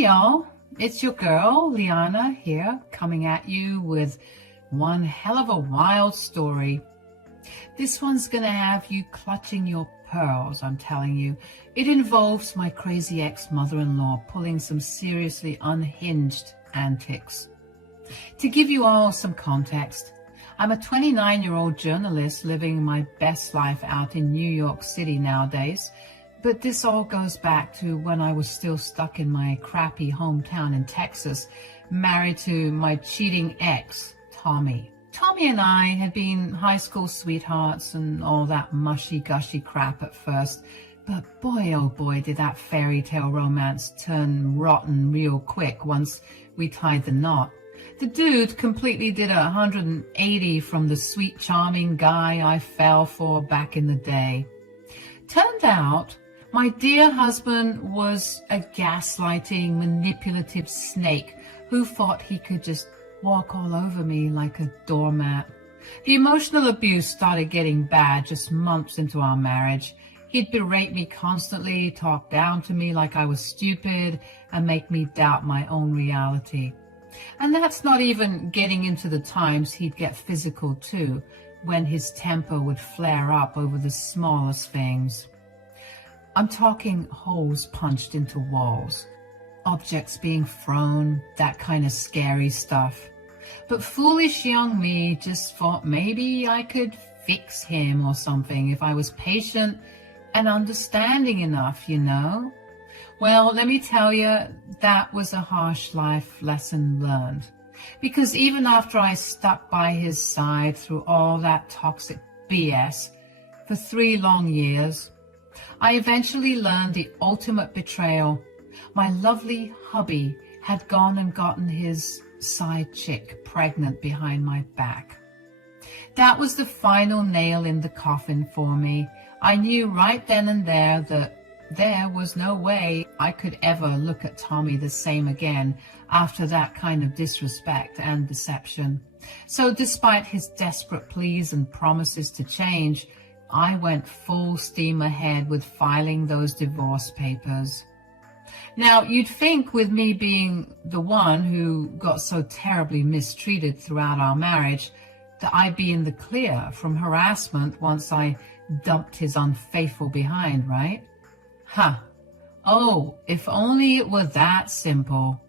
Hey y'all, it's your girl Liana here, coming at you with one hell of a wild story. This one's gonna have you clutching your pearls, I'm telling you. It involves my crazy ex-mother-in-law pulling some seriously unhinged antics. To give you all some context, I'm a 29-year-old journalist living my best life out in New York City nowadays. But this all goes back to when I was still stuck in my crappy hometown in Texas, married to my cheating ex, Tommy. Tommy and I had been high school sweethearts and all that mushy-gushy crap at first, but boy oh boy did that fairy tale romance turn rotten real quick once we tied the knot. The dude completely did a 180 from the sweet charming guy I fell for back in the day. Turned out, my dear husband was a gaslighting, manipulative snake who thought he could just walk all over me like a doormat. The emotional abuse started getting bad just months into our marriage. He'd berate me constantly, talk down to me like I was stupid, and make me doubt my own reality. And that's not even getting into the times he'd get physical too, when his temper would flare up over the smallest things. I'm talking holes punched into walls, objects being thrown, that kind of scary stuff. But foolish young me just thought maybe I could fix him or something if I was patient and understanding enough, you know? Well, let me tell you, that was a harsh life lesson learned. Because even after I stuck by his side through all that toxic BS for 3 long years, I eventually learned the ultimate betrayal. My lovely hubby had gone and gotten his side chick pregnant behind my back. That was the final nail in the coffin for me. I knew right then and there that there was no way I could ever look at Tommy the same again after that kind of disrespect and deception. So despite his desperate pleas and promises to change, I went full steam ahead with filing those divorce papers. Now, you'd think with me being the one who got so terribly mistreated throughout our marriage that I'd be in the clear from harassment once I dumped his unfaithful behind, right? Oh, if only it were that simple.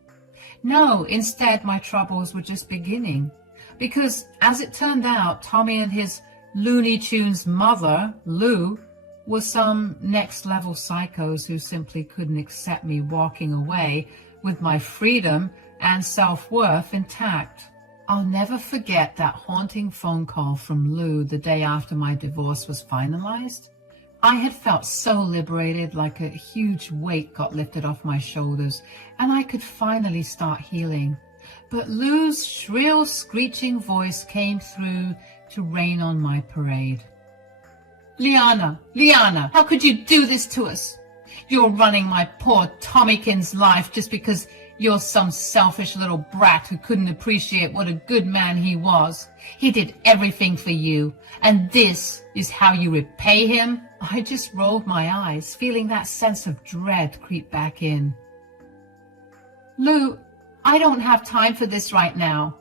No, instead my troubles were just beginning. Because as it turned out, Tommy and his Looney Tunes mother, Lou, was some next-level psychos who simply couldn't accept me walking away with my freedom and self-worth intact. I'll never forget that haunting phone call from Lou the day after my divorce was finalized. I had felt so liberated, like a huge weight got lifted off my shoulders, and I could finally start healing. But Lou's shrill, screeching voice came through to rain on my parade. Liana, how could you do this to us? You're running my poor Tommykins' life just because you're some selfish little brat who couldn't appreciate what a good man he was. He did everything for you, and this is how you repay him? I just rolled my eyes, feeling that sense of dread creep back in. Lou, I don't have time for this right now.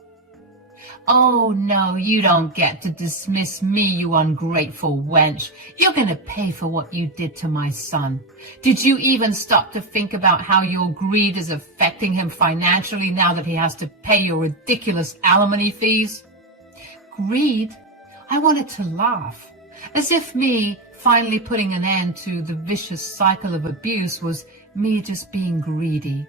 Oh, no, you don't get to dismiss me, you ungrateful wench. You're going to pay for what you did to my son. Did you even stop to think about how your greed is affecting him financially now that he has to pay your ridiculous alimony fees? Greed? I wanted to laugh, as if me finally putting an end to the vicious cycle of abuse was me just being greedy.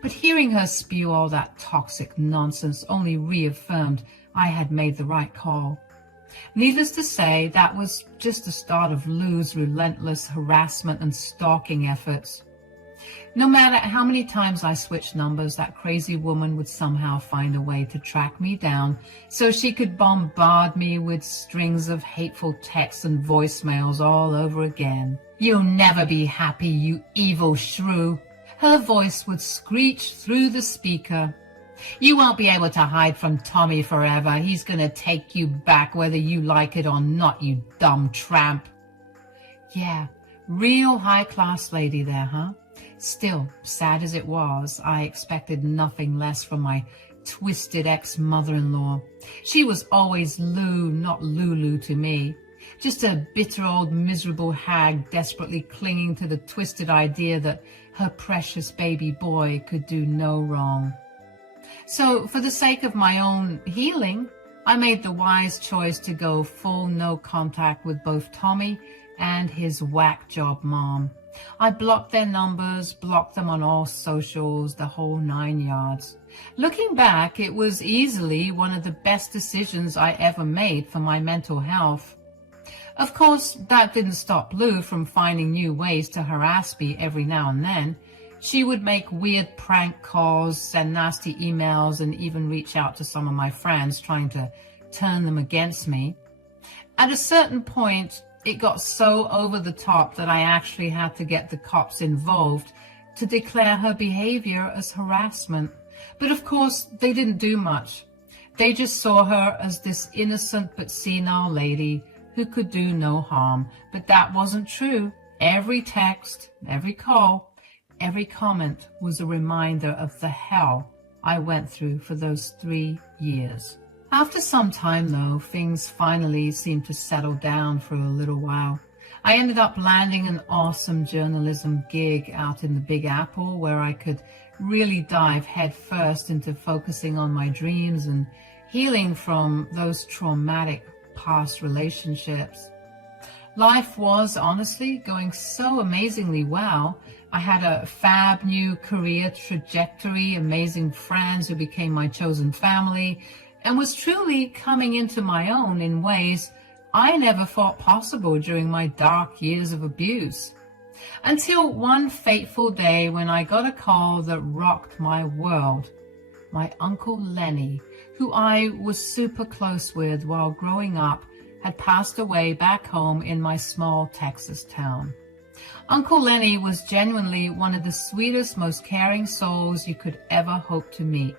But hearing her spew all that toxic nonsense only reaffirmed I had made the right call. Needless to say, that was just the start of Lou's relentless harassment and stalking efforts. No matter how many times I switched numbers, that crazy woman would somehow find a way to track me down so she could bombard me with strings of hateful texts and voicemails all over again. You'll never be happy, you evil shrew. Her voice would screech through the speaker. You won't be able to hide from Tommy forever. He's going to take you back whether you like it or not, you dumb tramp. Yeah, real high-class lady there, huh? Still, sad as it was, I expected nothing less from my twisted ex-mother-in-law. She was always Lou, not Lulu to me. Just a bitter old miserable hag desperately clinging to the twisted idea that her precious baby boy could do no wrong. So for the sake of my own healing, I made the wise choice to go full no contact with both Tommy and his whack job mom. I blocked their numbers, blocked them on all socials, the whole 9 yards. Looking back, it was easily one of the best decisions I ever made for my mental health. Of course, that didn't stop Lou from finding new ways to harass me every now and then. She would make weird prank calls, send nasty emails, and even reach out to some of my friends trying to turn them against me. At a certain point, it got so over the top that I actually had to get the cops involved to declare her behavior as harassment. But of course, they didn't do much. They just saw her as this innocent but senile lady who could do no harm. But that wasn't true. Every text, every call, every comment was a reminder of the hell I went through for those 3 years. After some time, though, things finally seemed to settle down for a little while. I ended up landing an awesome journalism gig out in the Big Apple where I could really dive headfirst into focusing on my dreams and healing from those traumatic past relationships. Life was honestly going so amazingly well. I had a fab new career trajectory, amazing friends who became my chosen family, and was truly coming into my own in ways I never thought possible during my dark years of abuse. Until one fateful day when I got a call that rocked my world. My Uncle Lenny, who I was super close with while growing up, had passed away back home in my small Texas town. Uncle Lenny was genuinely one of the sweetest, most caring souls you could ever hope to meet.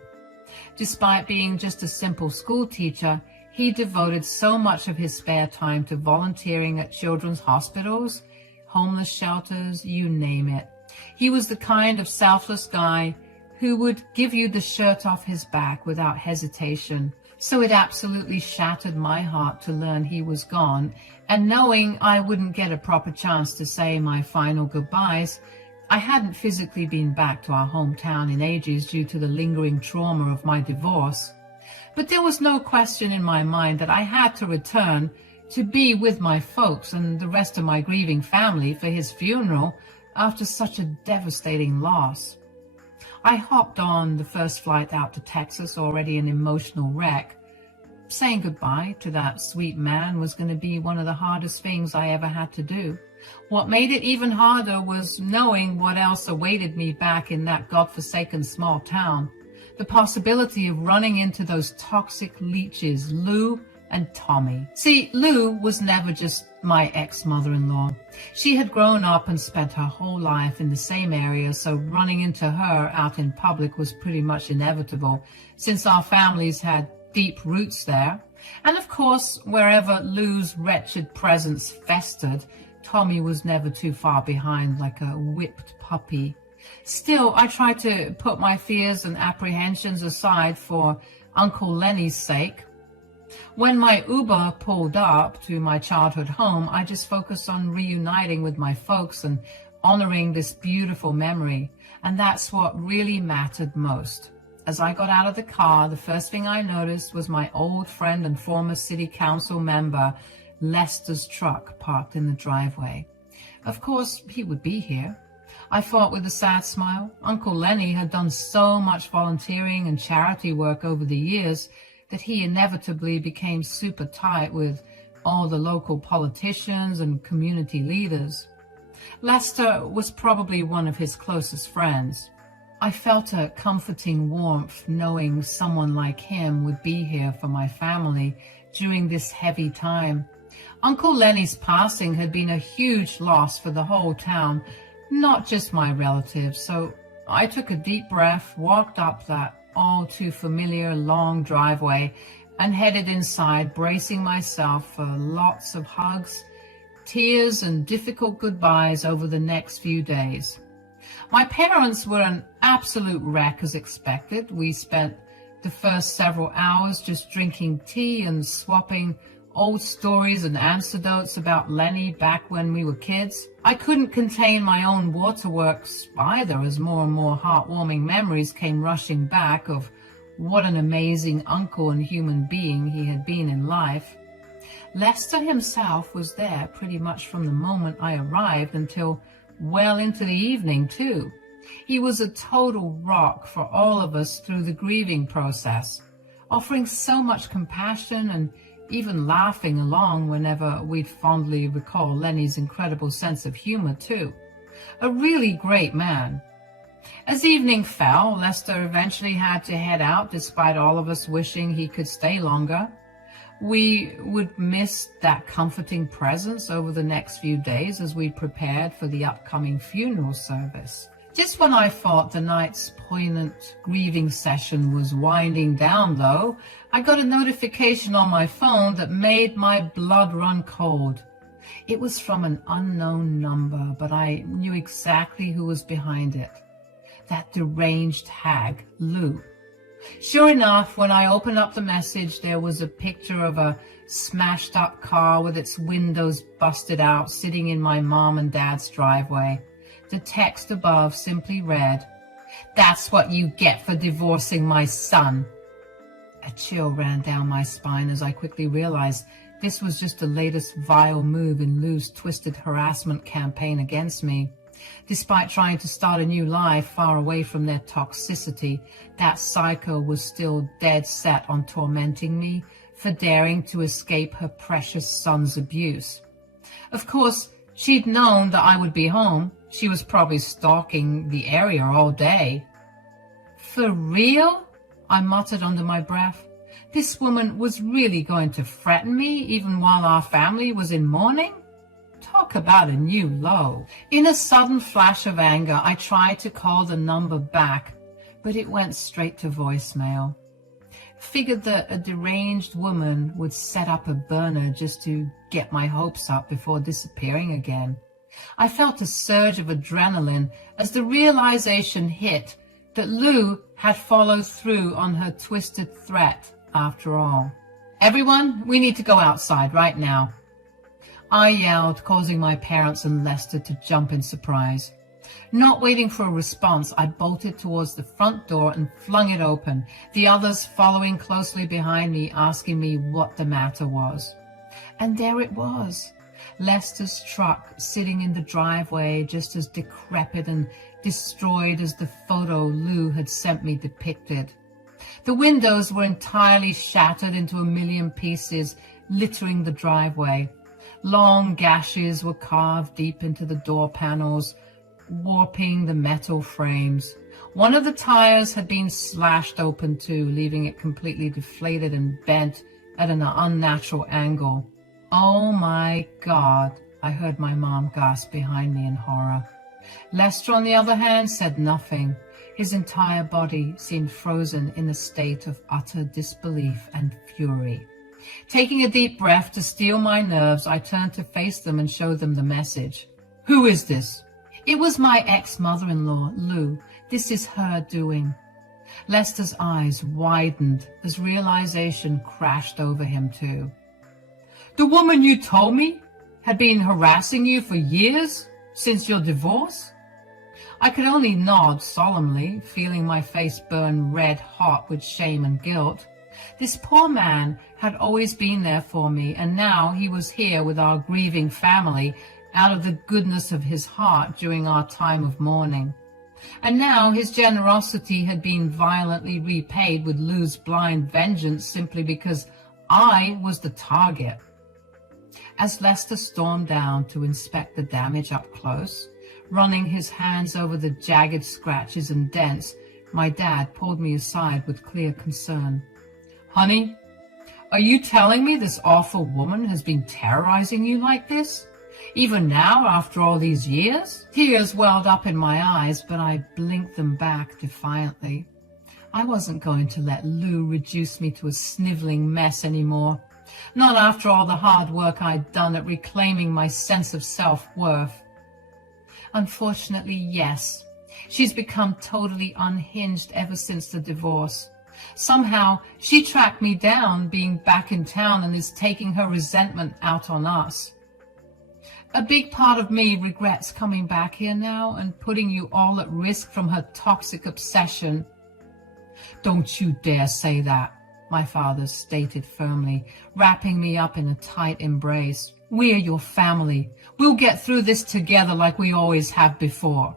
Despite being just a simple school teacher, he devoted so much of his spare time to volunteering at children's hospitals, homeless shelters, you name it. He was the kind of selfless guy who would give you the shirt off his back without hesitation. So it absolutely shattered my heart to learn he was gone, and knowing I wouldn't get a proper chance to say my final goodbyes. I hadn't physically been back to our hometown in ages due to the lingering trauma of my divorce. But there was no question in my mind that I had to return to be with my folks and the rest of my grieving family for his funeral after such a devastating loss. I hopped on the first flight out to Texas, already an emotional wreck. Saying goodbye to that sweet man was going to be one of the hardest things I ever had to do. What made it even harder was knowing what else awaited me back in that godforsaken small town. The possibility of running into those toxic leeches, Lou and Tommy. See, Lou was never just my ex-mother-in-law. She had grown up and spent her whole life in the same area, so running into her out in public was pretty much inevitable, since our families had deep roots there. And of course, wherever Lou's wretched presence festered, Tommy was never too far behind like a whipped puppy. Still, I tried to put my fears and apprehensions aside for Uncle Lenny's sake. When my Uber pulled up to my childhood home, I just focused on reuniting with my folks and honoring this beautiful memory. And that's what really mattered most. As I got out of the car, the first thing I noticed was my old friend and former city council member, Lester's truck parked in the driveway. Of course, he would be here. I thought with a sad smile. Uncle Lenny had done so much volunteering and charity work over the years that he inevitably became super tight with all the local politicians and community leaders. Lester was probably one of his closest friends. I felt a comforting warmth knowing someone like him would be here for my family during this heavy time. Uncle Lenny's passing had been a huge loss for the whole town, not just my relatives, so I took a deep breath, walked up that all too familiar long driveway, and headed inside, bracing myself for lots of hugs, tears, and difficult goodbyes over the next few days. My parents were an absolute wreck as expected. We spent the first several hours just drinking tea and swapping old stories and anecdotes about Lenny back when we were kids. I couldn't contain my own waterworks either, as more and more heartwarming memories came rushing back of what an amazing uncle and human being he had been in life. Lester himself was there pretty much from the moment I arrived until well into the evening too. He was a total rock for all of us through the grieving process, offering so much compassion and even laughing along whenever we'd fondly recall Lenny's incredible sense of humor too. A really great man. As evening fell, Lester eventually had to head out despite all of us wishing he could stay longer. We would miss that comforting presence over the next few days as we prepared for the upcoming funeral service. Just when I thought the night's poignant grieving session was winding down, though, I got a notification on my phone that made my blood run cold. It was from an unknown number, but I knew exactly who was behind it. That deranged hag, Lou. Sure enough, when I opened up the message, there was a picture of a smashed-up car with its windows busted out sitting in my mom and dad's driveway. The text above simply read, "That's what you get for divorcing my son." A chill ran down my spine as I quickly realized this was just the latest vile move in Lou's twisted harassment campaign against me. Despite trying to start a new life far away from their toxicity, that psycho was still dead set on tormenting me for daring to escape her precious son's abuse. Of course, she'd known that I would be home. She was probably stalking the area all day. "For real?" I muttered under my breath. This woman was really going to threaten me even while our family was in mourning? Talk about a new low. In a sudden flash of anger, I tried to call the number back, but it went straight to voicemail. Figured that a deranged woman would set up a burner just to get my hopes up before disappearing again. I felt a surge of adrenaline as the realization hit that Lou had followed through on her twisted threat after all. "Everyone, we need to go outside right now," I yelled, causing my parents and Lester to jump in surprise. Not waiting for a response, I bolted towards the front door and flung it open, the others following closely behind me, asking me what the matter was. And there it was. Lester's truck sitting in the driveway, just as decrepit and destroyed as the photo Lou had sent me depicted. The windows were entirely shattered into a million pieces, littering the driveway. Long gashes were carved deep into the door panels, warping the metal frames. One of the tires had been slashed open too, leaving it completely deflated and bent at an unnatural angle. "Oh my God," I heard my mom gasp behind me in horror. Lester, on the other hand, said nothing. His entire body seemed frozen in a state of utter disbelief and fury. Taking a deep breath to steel my nerves, I turned to face them and show them the message. "Who is this?" "It was my ex-mother-in-law, Lou. This is her doing." Lester's eyes widened as realization crashed over him too. "The woman you told me had been harassing you for years, since your divorce?" I could only nod solemnly, feeling my face burn red hot with shame and guilt. This poor man had always been there for me, and now he was here with our grieving family out of the goodness of his heart during our time of mourning. And now his generosity had been violently repaid with Lou's blind vengeance simply because I was the target. As Lester stormed down to inspect the damage up close, running his hands over the jagged scratches and dents, my dad pulled me aside with clear concern. "Honey, are you telling me this awful woman has been terrorizing you like this? Even now, after all these years?" Tears welled up in my eyes, but I blinked them back defiantly. I wasn't going to let Lou reduce me to a sniveling mess anymore. Not after all the hard work I'd done at reclaiming my sense of self-worth. Unfortunately, yes, She's become totally unhinged ever since the divorce. Somehow, she tracked me down being back in town and is taking her resentment out on us. A big part of me regrets coming back here now and putting you all at risk from her toxic obsession. Don't you dare say that, my father stated firmly, wrapping me up in a tight embrace. We're your family. We'll get through this together like we always have before.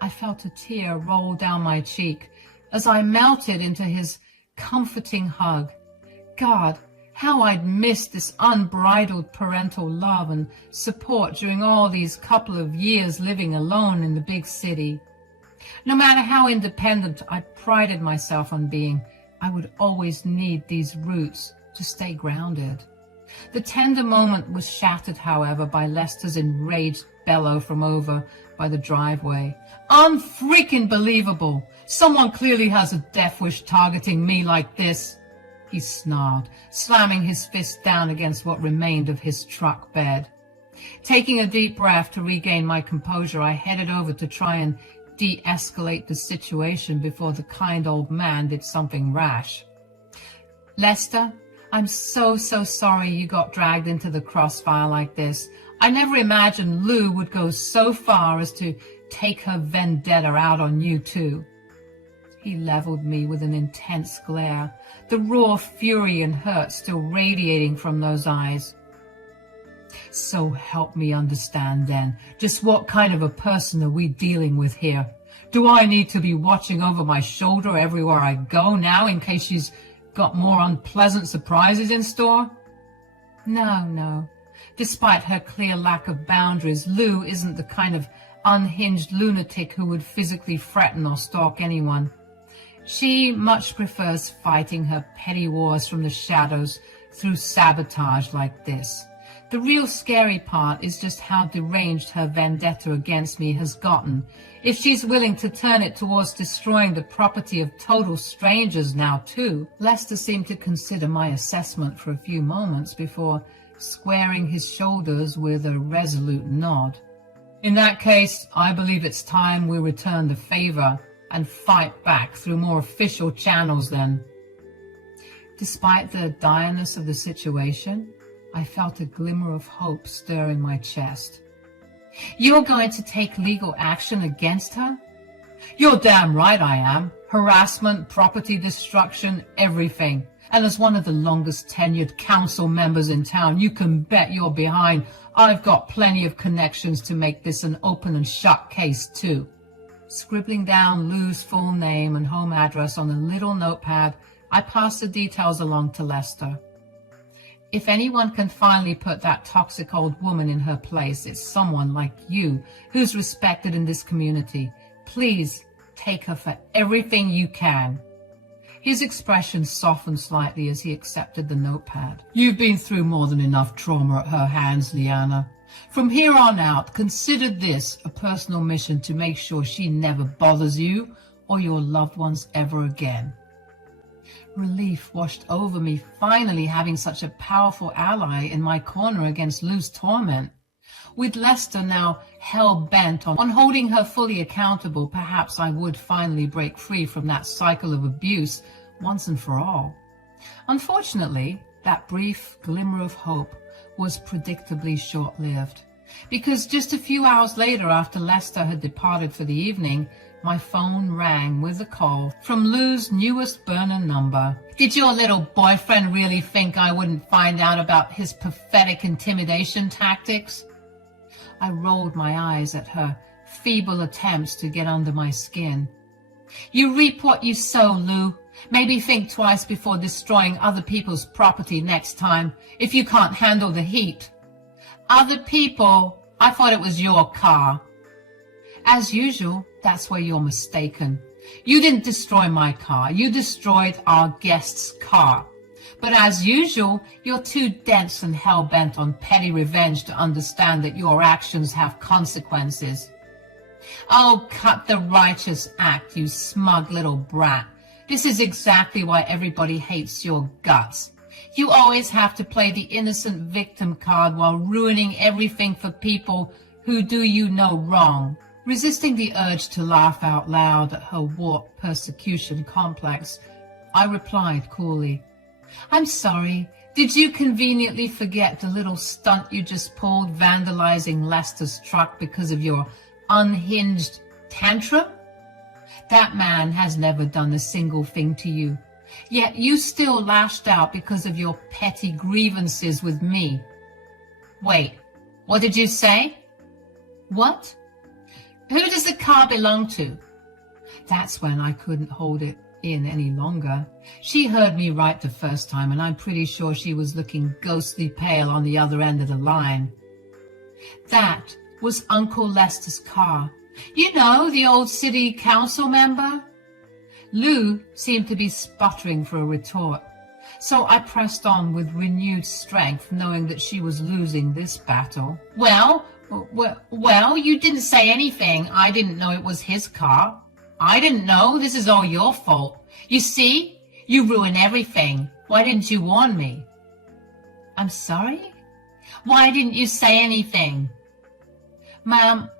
I felt a tear roll down my cheek as I melted into his comforting hug. God, how I'd missed this unbridled parental love and support during all these couple of years living alone in the big city. No matter how independent I prided myself on being, I would always need these roots to stay grounded. The tender moment was shattered, however, by Lester's enraged bellow from over by the driveway. Unfreaking believable! Someone clearly has a death wish targeting me like this, he snarled, slamming his fist down against what remained of his truck bed. Taking a deep breath to regain my composure, I headed over to try and de-escalate the situation before the kind old man did something rash. Lester, I'm so sorry you got dragged into the crossfire like this. I never imagined Lou would go so far as to take her vendetta out on you too. He leveled me with an intense glare, the raw fury and hurt still radiating from those eyes. So help me understand then, just what kind of a person are we dealing with here? Do I need to be watching over my shoulder everywhere I go now in case she's got more unpleasant surprises in store? No. Despite her clear lack of boundaries, Lou isn't the kind of unhinged lunatic who would physically threaten or stalk anyone. She much prefers fighting her petty wars from the shadows through sabotage like this. The real scary part is just how deranged her vendetta against me has gotten. If she's willing to turn it towards destroying the property of total strangers now too. Lester seemed to consider my assessment for a few moments before squaring his shoulders with a resolute nod. In that case, I believe it's time we return the favor and fight back through more official channels then. Despite the direness of the situation, I felt a glimmer of hope stir in my chest. You're going to take legal action against her? You're damn right I am. Harassment, property destruction, everything. And as one of the longest tenured council members in town, you can bet you're behind. I've got plenty of connections to make this an open and shut case too. Scribbling down Lou's full name and home address on a little notepad, I passed the details along to Lester. If anyone can finally put that toxic old woman in her place, it's someone like you who's respected in this community. Please take her for everything you can. His expression softened slightly as he accepted the notepad. You've been through more than enough trauma at her hands, Liana. From here on out, consider this a personal mission to make sure she never bothers you or your loved ones ever again. Relief washed over me, finally having such a powerful ally in my corner against Lou's torment. With Lester now hell-bent on holding her fully accountable, perhaps I would finally break free from that cycle of abuse once and for all. Unfortunately, that brief glimmer of hope was predictably short-lived, because just a few hours later, after Lester had departed for the evening, my phone rang with a call from Lou's newest burner number. Did your little boyfriend really think I wouldn't find out about his pathetic intimidation tactics? I rolled my eyes at her feeble attempts to get under my skin. You reap what you sow, Lou. Maybe think twice before destroying other people's property next time, if you can't handle the heat. Other people? I thought it was your car. As usual, that's where you're mistaken. You didn't destroy my car. You destroyed our guest's car. But as usual, you're too dense and hell-bent on petty revenge to understand that your actions have consequences. Oh, cut the righteous act, you smug little brat. This is exactly why everybody hates your guts. You always have to play the innocent victim card while ruining everything for people who do you no wrong. Resisting the urge to laugh out loud at her warped persecution complex, I replied coolly, "I'm sorry. Did you conveniently forget the little stunt you just pulled vandalizing Lester's truck because of your unhinged tantrum? That man has never done a single thing to you, yet you still lashed out because of your petty grievances with me. Wait, what did you say? What? Who does the car belong to?" That's when I couldn't hold it in any longer. She heard me right the first time, and I'm pretty sure she was looking ghostly pale on the other end of the line. "That was Uncle Lester's car. You know, the old city council member?" Lou seemed to be sputtering for a retort, so I pressed on with renewed strength, knowing that she was losing this battle. Well, you didn't say anything. I didn't know it was his car. I didn't know. This is all your fault. You see? You ruin everything. Why didn't you warn me?" "I'm sorry? Why didn't you say anything?" "Ma'am,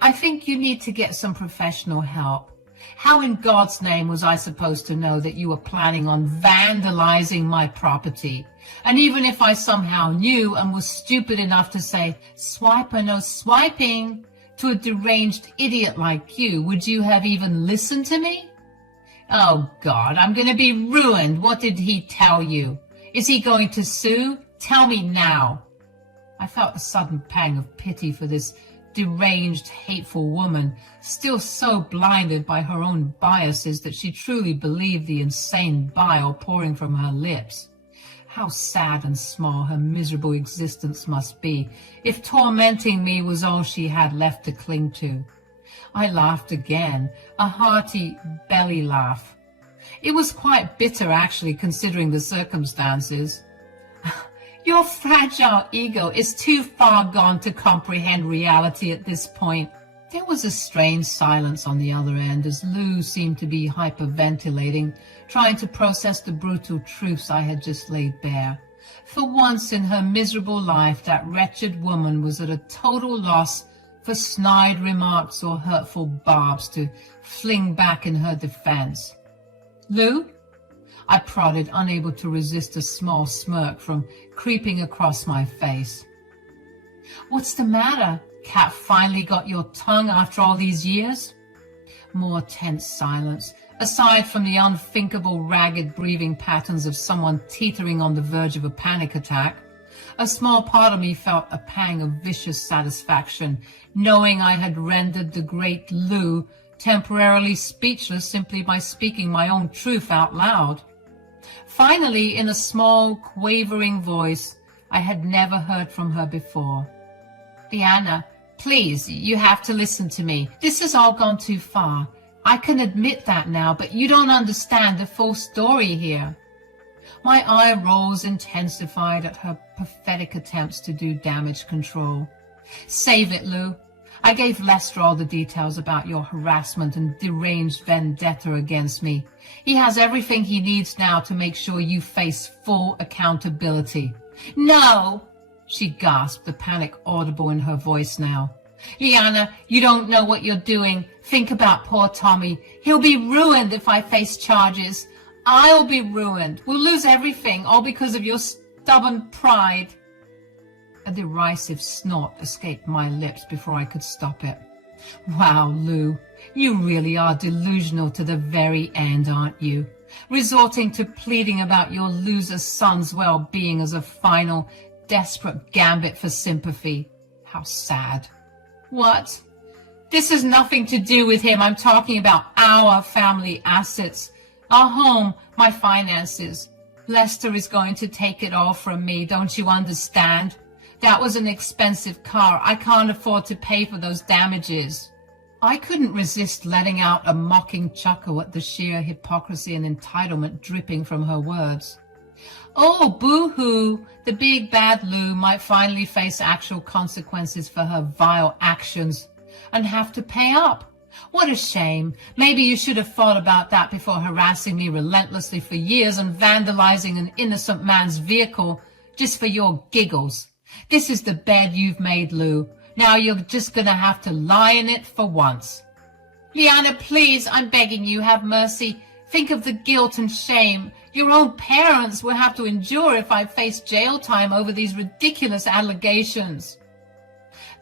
I think you need to get some professional help. How in God's name was I supposed to know that you were planning on vandalizing my property? And even if I somehow knew and was stupid enough to say, 'Swiper, no swiping,' to a deranged idiot like you, would you have even listened to me? Oh God, I'm going to be ruined. What did he tell you? Is he going to sue? Tell me now." I felt a sudden pang of pity for this deranged, hateful woman, still so blinded by her own biases that she truly believed the insane bile pouring from her lips. How sad and small her miserable existence must be, if tormenting me was all she had left to cling to. I laughed again, a hearty belly laugh. It was quite bitter, actually, considering the circumstances. "Your fragile ego is too far gone to comprehend reality at this point." There was a strange silence on the other end, as Lou seemed to be hyperventilating, trying to process the brutal truths I had just laid bare. For once in her miserable life, that wretched woman was at a total loss for snide remarks or hurtful barbs to fling back in her defense. "Lou?" I prodded, unable to resist a small smirk from creeping across my face. "What's the matter? Cat finally got your tongue after all these years?" More tense silence, aside from the unthinkable ragged breathing patterns of someone teetering on the verge of a panic attack. A small part of me felt a pang of vicious satisfaction, knowing I had rendered the great Lou temporarily speechless simply by speaking my own truth out loud. Finally, in a small, quavering voice I had never heard from her before, "Liana, please, you have to listen to me. This has all gone too far. I can admit that now, but you don't understand the full story here." My eye rolls intensified at her pathetic attempts to do damage control. "Save it, Lou. I gave Lester all the details about your harassment and deranged vendetta against me. He has everything he needs now to make sure you face full accountability." "No!" she gasped, the panic audible in her voice now. "Liana, you don't know what you're doing. Think about poor Tommy. He'll be ruined if I face charges. I'll be ruined. We'll lose everything, all because of your stubborn pride." A derisive snort escaped my lips before I could stop it. "Wow, Lou, you really are delusional to the very end, aren't you? Resorting to pleading about your loser son's well-being as a final, desperate gambit for sympathy. How sad." "What? This has nothing to do with him. I'm talking about our family assets. Our home, my finances. Lester is going to take it all from me, don't you understand? That was an expensive car. I can't afford to pay for those damages." I couldn't resist letting out a mocking chuckle at the sheer hypocrisy and entitlement dripping from her words. "Oh, boo-hoo, the big bad Lou might finally face actual consequences for her vile actions and have to pay up. What a shame. Maybe you should have thought about that before harassing me relentlessly for years and vandalizing an innocent man's vehicle just for your giggles. This is the bed you've made, Lou. Now you're just gonna have to lie in it for once. Liana, please, I'm begging you, have mercy. Think of the guilt and shame your own parents will have to endure if I face jail time over these ridiculous allegations.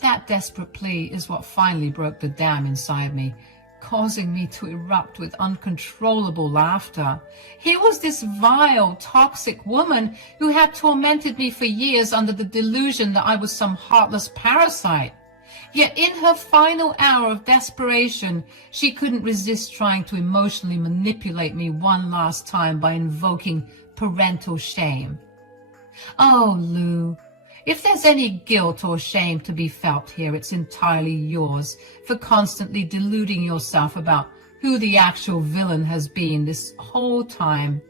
That desperate plea is what finally broke the dam inside me, causing me to erupt with uncontrollable laughter. Here was this vile, toxic woman who had tormented me for years under the delusion that I was some heartless parasite. Yet in her final hour of desperation, she couldn't resist trying to emotionally manipulate me one last time by invoking parental shame. Oh, Lou, if there's any guilt or shame to be felt here, it's entirely yours for constantly deluding yourself about who the actual villain has been this whole time.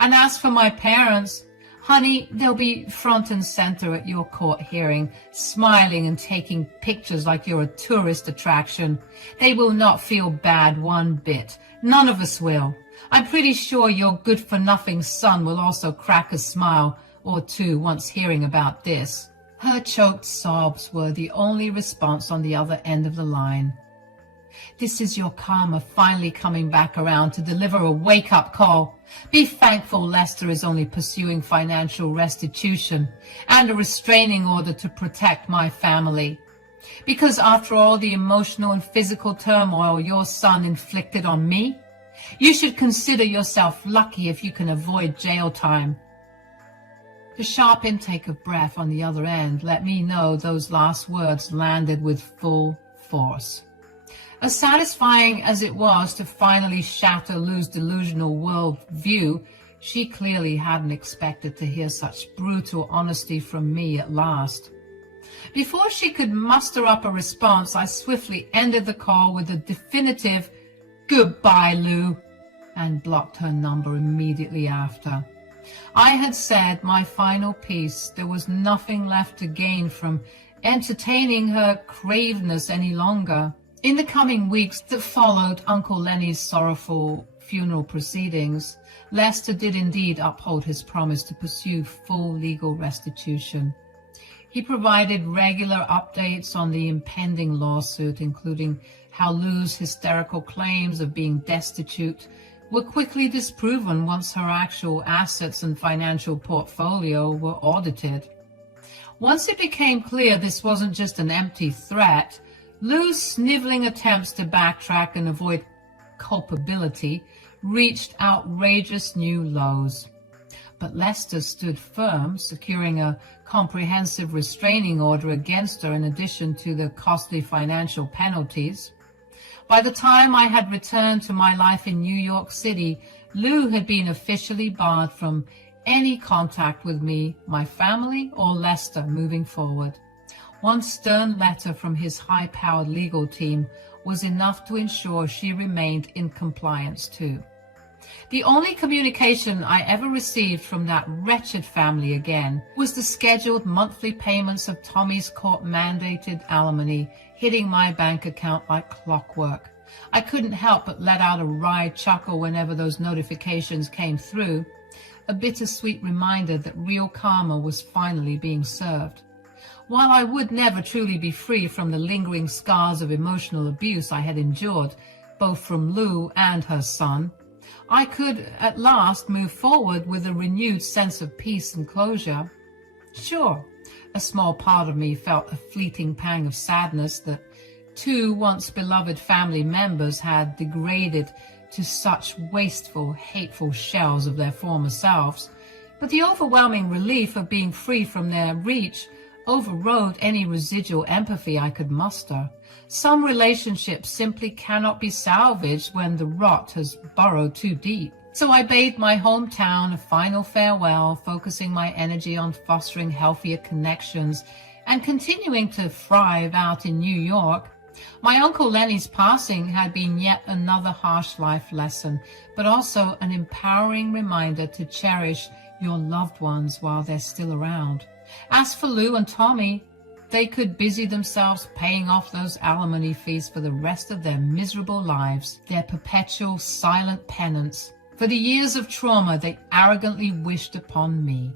And as for my parents, honey, they'll be front and center at your court hearing, smiling and taking pictures like you're a tourist attraction. They will not feel bad one bit. None of us will. I'm pretty sure your good-for-nothing son will also crack a smile or two once hearing about this. Her choked sobs were the only response on the other end of the line. This is your karma finally coming back around to deliver a wake-up call. Be thankful Lester is only pursuing financial restitution and a restraining order to protect my family. Because after all the emotional and physical turmoil your son inflicted on me, you should consider yourself lucky if you can avoid jail time. The sharp intake of breath on the other end let me know those last words landed with full force. As satisfying as it was to finally shatter Lou's delusional world view, she clearly hadn't expected to hear such brutal honesty from me at last. Before she could muster up a response, I swiftly ended the call with a definitive "Goodbye, Lou," and blocked her number immediately after. I had said my final piece. There was nothing left to gain from entertaining her craveness any longer. In the coming weeks that followed Uncle Lenny's sorrowful funeral proceedings, Lester did indeed uphold his promise to pursue full legal restitution. He provided regular updates on the impending lawsuit, including how Lou's hysterical claims of being destitute were quickly disproven once her actual assets and financial portfolio were audited. Once it became clear this wasn't just an empty threat, Lou's sniveling attempts to backtrack and avoid culpability reached outrageous new lows. But Lester stood firm, securing a comprehensive restraining order against her in addition to the costly financial penalties. By the time I had returned to my life in New York City, Lou had been officially barred from any contact with me, my family, or Lester moving forward. One stern letter from his high-powered legal team was enough to ensure she remained in compliance too. The only communication I ever received from that wretched family again was the scheduled monthly payments of Tommy's court-mandated alimony hitting my bank account like clockwork. I couldn't help but let out a wry chuckle whenever those notifications came through, a bittersweet reminder that real karma was finally being served. While I would never truly be free from the lingering scars of emotional abuse I had endured, both from Lou and her son, I could at last move forward with a renewed sense of peace and closure. Sure, a small part of me felt a fleeting pang of sadness that two once beloved family members had degraded to such wasteful, hateful shells of their former selves, but the overwhelming relief of being free from their reach overrode any residual empathy I could muster. Some relationships simply cannot be salvaged when the rot has burrowed too deep. So I bade my hometown a final farewell, focusing my energy on fostering healthier connections and continuing to thrive out in New York. My Uncle Lenny's passing had been yet another harsh life lesson, but also an empowering reminder to cherish your loved ones while they're still around. As for Lou and Tommy, they could busy themselves paying off those alimony fees for the rest of their miserable lives, their perpetual silent penance for the years of trauma they arrogantly wished upon me.